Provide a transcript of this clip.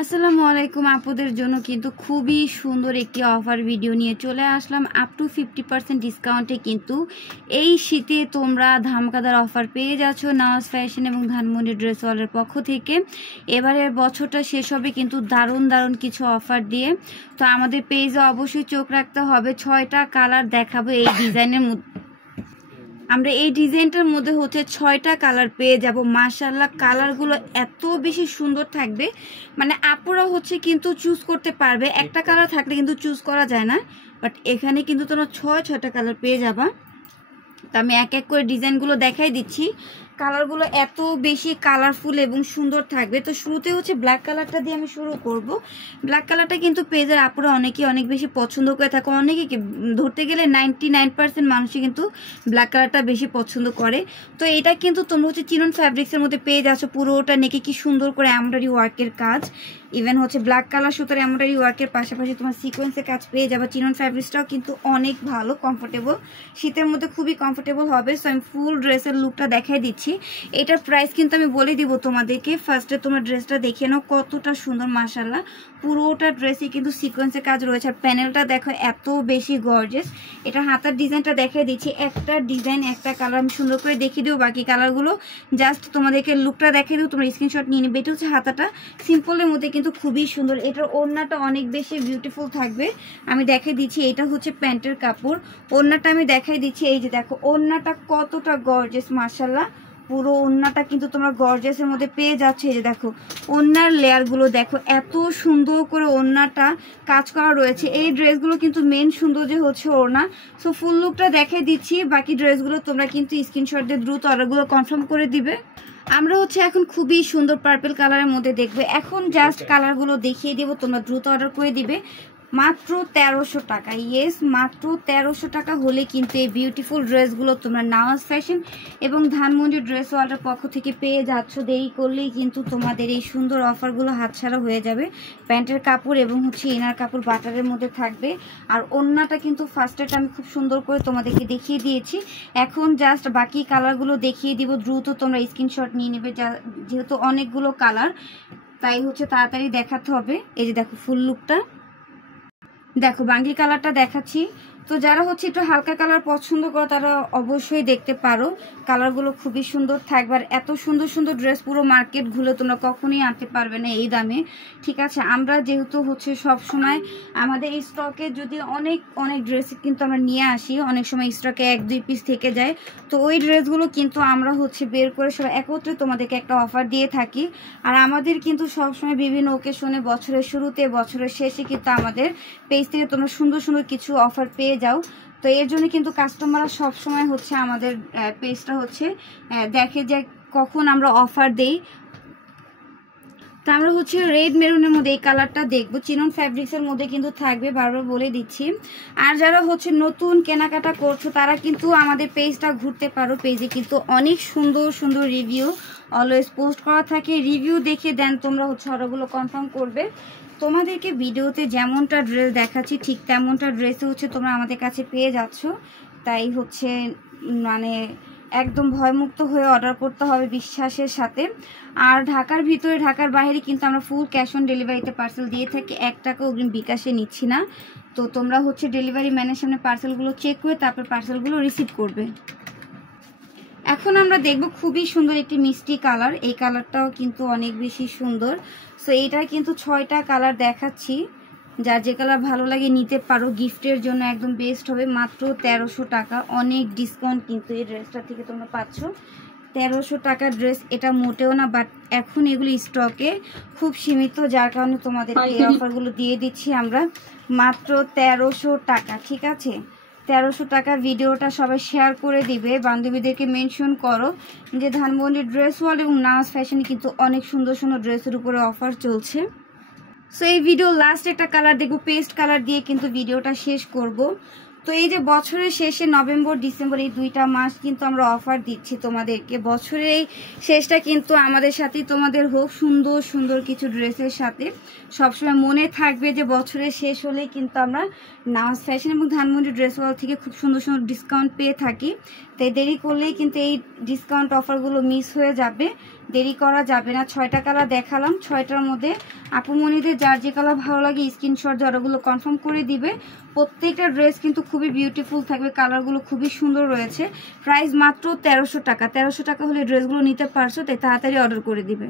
আসসালামু আলাইকুম আপুদের জন্য কিন্তু খুবই সুন্দর একটি অফার ভিডিও নিয়ে চলে আসলাম। আপ টু 50% ডিসকাউন্টে কিন্তু এই শীতে তোমরা ধামাকাদার অফার পেয়ে যাচ্ছ নাওয়াজ ফ্যাশন এবং ধানমন্ডি ড্রেস ওয়ালের পক্ষ থেকে। এবারের বছরটা শেষ হবে কিন্তু দারুণ দারুণ কিছু অফার দিয়ে। তো আমাদের পেজে অবশ্যই চোখ রাখতে হবে। 6টা কালার দেখাবো এই ডিজাইনের মধ্যে। আমরা এই ডিজাইনটার মধ্যে হচ্ছে 6টা কালার পেয়ে যাব। মাশাআল্লাহ কালারগুলো এত বেশি সুন্দর থাকবে, মানে আপুরা হচ্ছে কিন্তু চুজ করতে পারবে। একটা কালার থাকলে কিন্তু চুজ করা যায় না, বাট এখানে কিন্তু তোমরা 6টা কালার পেয়ে যাবা। তো আমি এক এক করে ডিজাইনগুলো দেখাই দিচ্ছি। কালারগুলো এত বেশি কালারফুল এবং সুন্দর থাকবে। তো শুরুতে হচ্ছে ব্ল্যাক কালারটা দিয়ে আমি শুরু করব। ব্ল্যাক কালারটা কিন্তু পেজের আপুরা অনেকেই অনেক বেশি পছন্দ করে থাকে। অনেকে ধরতে গেলে 99% মানুষই কিন্তু ব্ল্যাক কালারটা বেশি পছন্দ করে। তো এটা কিন্তু তোমরা হচ্ছে চিনন ফ্যাব্রিক্সের মধ্যে পেয়ে যাচ্ছ। পুরোটা নেকে কি সুন্দর করে এমব্রয়ডারি ওয়ার্কের কাজ, ইভেন হচ্ছে ব্ল্যাক কালার সুতার এমব্রয়ডারি ওয়ার্কের পাশাপাশি তোমার সিকোয়েন্সের কাজ পেয়ে যাবে। চিনন ফ্যাব্রিক্সটাও কিন্তু অনেক ভালো, কমফোর্টেবল, শীতের মধ্যে খুবই কমফোর্টেবল হবে। সো আমি ফুল ড্রেসের লুকটা দেখাই দিচ্ছি। এটার প্রাইস কিন্তু আমি বলে দিব তোমাদেরকে। ফার্স্টে তোমার ড্রেসটা দেখে নাও কতটা সুন্দর। মাশাআল্লাহ পুরোটা ড্রেসে কিন্তু সিকোয়েন্সের কাজ রয়েছে। আর প্যানেলটা দেখো এত বেশি গর্জিয়াস। এটা হাতার ডিজাইনটা দেখাই দিচ্ছি। একটা ডিজাইন একটা কালার আমি সুন্দর করে দেখিয়ে দেবো, বাকি কালারগুলো জাস্ট তোমাদেরকে লুকটা দেখিয়ে দেবো, তোমরা স্ক্রিনশট নিয়ে নেবে। এটা হচ্ছে হাতাটা সিম্পলের মধ্যে কিন্তু খুবই সুন্দর। এটার ওড়নাটা অনেক বেশি বিউটিফুল থাকবে। আমি দেখাই দিচ্ছি। এটা হচ্ছে প্যান্টের কাপড়। ওড়নাটা আমি দেখাই দিচ্ছি। এই যে দেখো ওড়নাটা কতটা গর্জিয়াস। মাশাআল্লাহ পুরো ওড়নাটা কিন্তু তোমরা গর্জিয়াসের মধ্যে পেয়ে যাচ্ছে। এই যে দেখো ওড়নার লেয়ারগুলো দেখো এত সুন্দর করে ওড়নাটা কাজ করা রয়েছে। এই ড্রেসগুলো কিন্তু মেন সৌন্দর্য হচ্ছে ওড়না। সো ফুল লুকটা দেখাই দিচ্ছি। বাকি ড্রেসগুলো তোমরা কিন্তু স্ক্রিনশট দিয়ে দ্রুত অর্ডারগুলো কনফার্ম করে দিবে। আমরা হচ্ছে এখন খুবই সুন্দর পার্পল কালারের মধ্যে দেখবে। এখন জাস্ট কালারগুলো দেখিয়ে দিব, তোমরা দ্রুত অর্ডার করে দিবে। মাত্র 1300 টাকা। ইয়েস, মাত্র 1300 টাকা হলে কিন্তু এই বিউটিফুল ড্রেসগুলো তোমরা নাওয়াজ ফ্যাশন এবং ধানমন্ডি ড্রেস ওয়ার্ল্ডের পক্ষ থেকে পেয়ে যাচ্ছ। দেরি করলেই কিন্তু তোমাদের এই সুন্দর অফারগুলো হাতছাড়া হয়ে যাবে। প্যান্টের কাপড় এবং হচ্ছে ইনার কাপড় বাটারের মধ্যে থাকবে। আর ওড়নাটা কিন্তু ফার্স্টেটা আমি খুব সুন্দর করে তোমাদেরকে দেখিয়ে দিয়েছি। এখন জাস্ট বাকি কালারগুলো দেখিয়ে দিব। দ্রুত তোমরা স্ক্রিনশট নিয়ে নেবে, যেহেতু অনেকগুলো কালার তাই হচ্ছে তাড়াতাড়ি দেখাতে হবে। এই যে দেখো ফুল লুকটা দেখো, বাঙ্গি কালারটা দেখাচ্ছি। তো যারা হচ্ছে একটু হালকা কালার পছন্দ করো তারা অবশ্যই দেখতে পারো। কালারগুলো খুবই সুন্দর থাকবে। আর এত সুন্দর সুন্দর ড্রেস পুরো মার্কেট ঘুরে তোমরা কখনোই আনতে পারবে না এই দামে। ঠিক আছে, আমরা যেহেতু হচ্ছে সব সময় আমাদের এই স্টকে যদি অনেক অনেক ড্রেস কিন্তু আমরা নিয়ে আসি, অনেক সময় স্টকে 1-2 পিস থেকে যায়। তো ওই ড্রেসগুলো কিন্তু আমরা হচ্ছে বের করে সব একত্রে তোমাদেরকে একটা অফার দিয়ে থাকি। আর আমাদের কিন্তু সবসময় বিভিন্ন ওকেশনে বছরের শুরুতে বছরের শেষে কিন্তু আমাদের পেজ থেকে তোমরা সুন্দর সুন্দর কিছু অফার পেয়ে যাও। তো এর জন্য কিন্তু কাস্টমাররা সবসময় হচ্ছে আমাদের পেজটা হচ্ছে দেখে যে কখন আমরা অফার দেই। তো আমরা হচ্ছে রেড মেরুনের মধ্যে এই কালারটা দেখবো। চিনন ফ্যাব্রিক্সের মধ্যে কিন্তু থাকবে, বারবার বলে দিচ্ছি। আর যারা হচ্ছে নতুন কেনাকাটা করছো তারা কিন্তু আমাদের পেজটা ঘুরতে পারো। পেজে কিন্তু অনেক সুন্দর সুন্দর রিভিউ অলওয়েজ পোস্ট করা থাকে। রিভিউ দেখে দেন তোমরা হচ্ছে অর্ডারগুলো কনফার্ম করবে। তোমাদেরকে ভিডিওতে যেমনটা ড্রেস দেখাচ্ছি ঠিক তেমনটা ড্রেসে হচ্ছে তোমরা আমাদের কাছে পেয়ে যাচ্ছ। তাই হচ্ছে মানে একদম ভয়মুক্ত হয়ে অর্ডার করতে হবে বিশ্বাসের সাথে। আর ঢাকার ভিতরে ঢাকার বাইরে কিন্তু আমরা ফুল ক্যাশ অন ডেলিভারিতে পার্সেল দিয়ে থাকি। 1 টাকা অগ্রিম বিকাশে নিচ্ছি না। তো তোমরা হচ্ছে ডেলিভারি ম্যানের সামনে পার্সেলগুলো চেক করে তারপর পার্সেলগুলো রিসিভ করবে। এখন আমরা দেখব খুবই সুন্দর একটি মিষ্টি কালার। এই কালারটাও কিন্তু অনেক বেশি সুন্দর। সো এইটার কিন্তু 6টা কালার দেখাচ্ছি। যার যে কালার ভালো লাগে নিতে পারো, গিফটের জন্য একদম বেস্ট হবে। মাত্র 1300 টাকা, অনেক ডিসকাউন্ট কিন্তু এই ড্রেসটা থেকে তোমরা পাচ্ছ। 1300 টাকার ড্রেস এটা মোটেও না, বাট এখন এগুলো স্টকে খুব সীমিত, যার কারণে তোমাদের এই অফারগুলো দিয়ে দিচ্ছি আমরা মাত্র 1300 টাকা। ঠিক আছে, 1300 টাকা। ভিডিওটা সবাই শেয়ার করে দিবে, বান্ধবীদেরকে মেনশন করো যে ধানমন্ডি ড্রেস ওয়ার্ল্ড এবং নাওয়াজ ফ্যাশনে কিন্তু অনেক সুন্দর সুন্দর ড্রেসের উপরে অফার চলছে। সো এই ভিডিও লাস্ট একটা কালার দেখবো, পেস্ট কালার দিয়ে কিন্তু ভিডিওটা শেষ করব। তো এই যে বছরের শেষে নভেম্বর ডিসেম্বর এই 2টা মাস কিন্তু আমরা অফার দিচ্ছি তোমাদেরকে। বছরের এই শেষটা কিন্তু আমাদের সাথেই তোমাদের হোক, সুন্দর সুন্দর কিছু ড্রেসের সাথে। সবসময় মনে থাকবে যে বছরের শেষ হলেই কিন্তু আমরা নাওয়াজ ফ্যাশন এবং ধানমন্ডি ড্রেস ওয়ার্ল্ড থেকে খুব সুন্দর সুন্দর ডিসকাউন্ট পেয়ে থাকি। তাই দেরি করলেই কিন্তু এই ডিসকাউন্ট অফারগুলো মিস হয়ে যাবে, দেরি করা যাবে না। 6টা কালার দেখালাম, 6টার মধ্যে আপুমনিদের যার যে কালার ভালো লাগে স্ক্রিনশট দিয়ে অর্ডারগুলো কনফার্ম করে দিবে। প্রত্যেকটা ড্রেস কিন্তু খুবই বিউটিফুল থাকবে, কালারগুলো খুবই সুন্দর রয়েছে। প্রাইস মাত্র 1300 টাকা। 1300 টাকা হলে ড্রেসগুলো নিতে পারছো, তাই তাড়াতাড়ি অর্ডার করে দিবে।